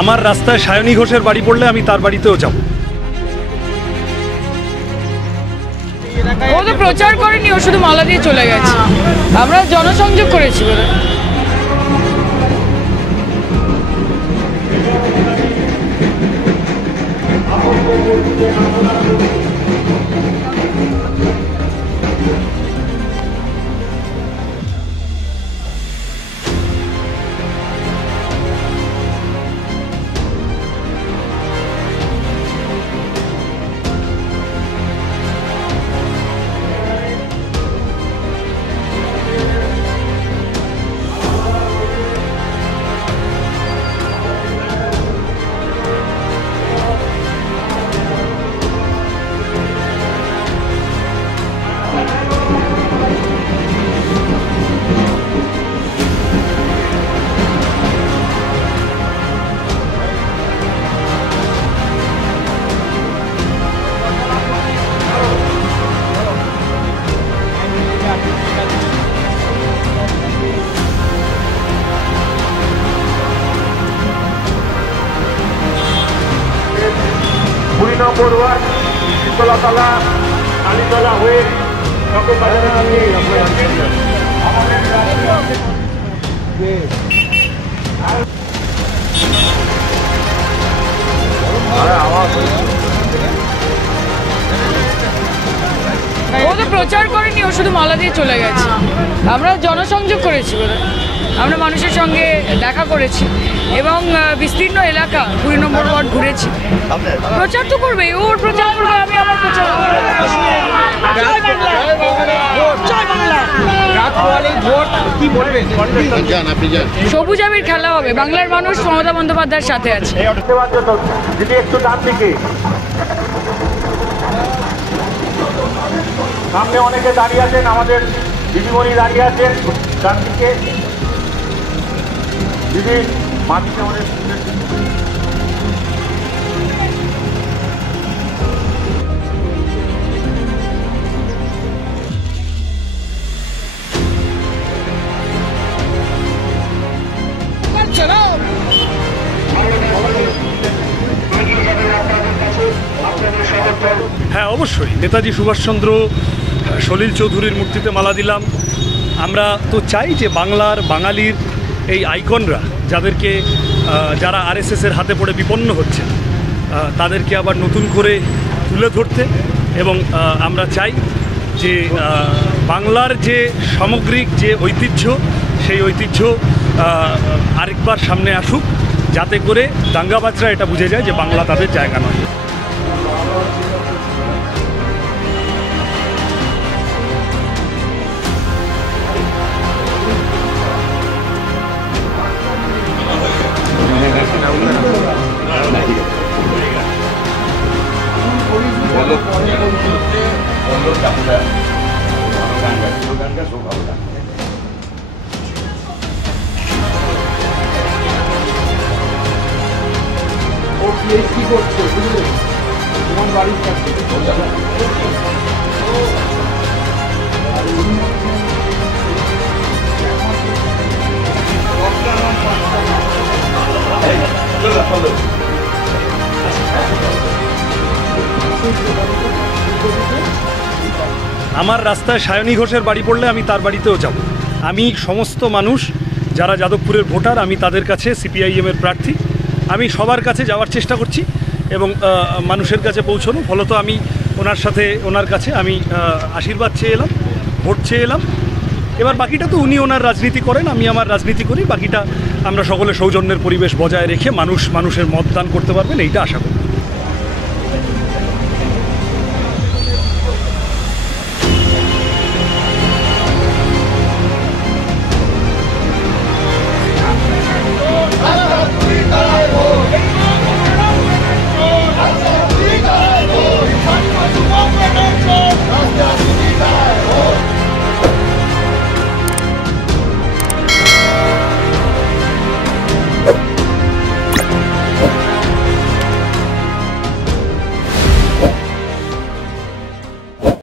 আমার রাস্তায় সায়নী ঘোষের বাড়ি পড়লে আমি তার বাড়িতেও যাব। ও তো প্রচার করেনি, ও শুধু মালা দিয়ে চলে গেছে। আমরা জনসংযোগ করেছি বলে। নম্বর ওয়ার্ড শীতলাতলা কালীতলা হয়ে সকল বাজারে ও তো প্রচার করেনি, ও শুধু মালা দিয়ে চলে গেছে। আমরা জনসংযোগ করেছি বলে। আমরা মানুষের সঙ্গে দেখা করেছি এবং বিস্তীর্ণ এলাকা ২ নম্বর ওয়ার্ড ঘুরেছি। প্রচার তো করবে, ওর প্রচার করবে, আমি আমার প্রচার করব। সবুজ আবির খেলা হবে, বাংলার মানুষ মমতা বন্দ্যোপাধ্যায়ের সাথে আছে। একটু ডান দিকে সামনে অনেকে দাঁড়িয়ে আছেন, আমাদের দিদিমণি দাঁড়িয়ে আছেন ডান দিকে। দিদি মাটিতে অনেক হ্যাঁ, অবশ্যই নেতাজি সুভাষচন্দ্র সলিল চৌধুরীর মূর্তিতে মালা দিলাম। আমরা তো চাই যে বাংলার বাঙালির এই আইকনরা যাদেরকে যারা আরএসএসের হাতে পড়ে বিপন্ন হচ্ছে তাদেরকে আবার নতুন করে তুলে ধরতে, এবং আমরা চাই যে বাংলার যে সামগ্রিক যে ঐতিহ্য সেই ঐতিহ্য আরেকবার সামনে আসুক, যাতে করে দাঙ্গাবাজরা এটা বুঝে যায় যে বাংলা তাদের জায়গা নয়। কি করছে বুঝলে, তোমার বাড়ির কাছে আমার রাস্তায় সায়নী ঘোষের বাড়ি পড়লে আমি তার বাড়িতেও যাব। আমি সমস্ত মানুষ যারা যাদবপুরের ভোটার, আমি তাদের কাছে সিপিআইএমের প্রার্থী, আমি সবার কাছে যাওয়ার চেষ্টা করছি এবং মানুষের কাছে পৌঁছানো। ফলত আমি ওনার কাছে আমি আশীর্বাদ চেয়ে এলাম, ভোট চেয়ে এলাম। এবার বাকিটা তো উনি ওনার রাজনীতি করেন, আমি আমার রাজনীতি করি। বাকিটা আমরা সকলে সৌজন্যের পরিবেশ বজায় রেখে মানুষের মতদান করতে পারবেন, এইটা আশা করি।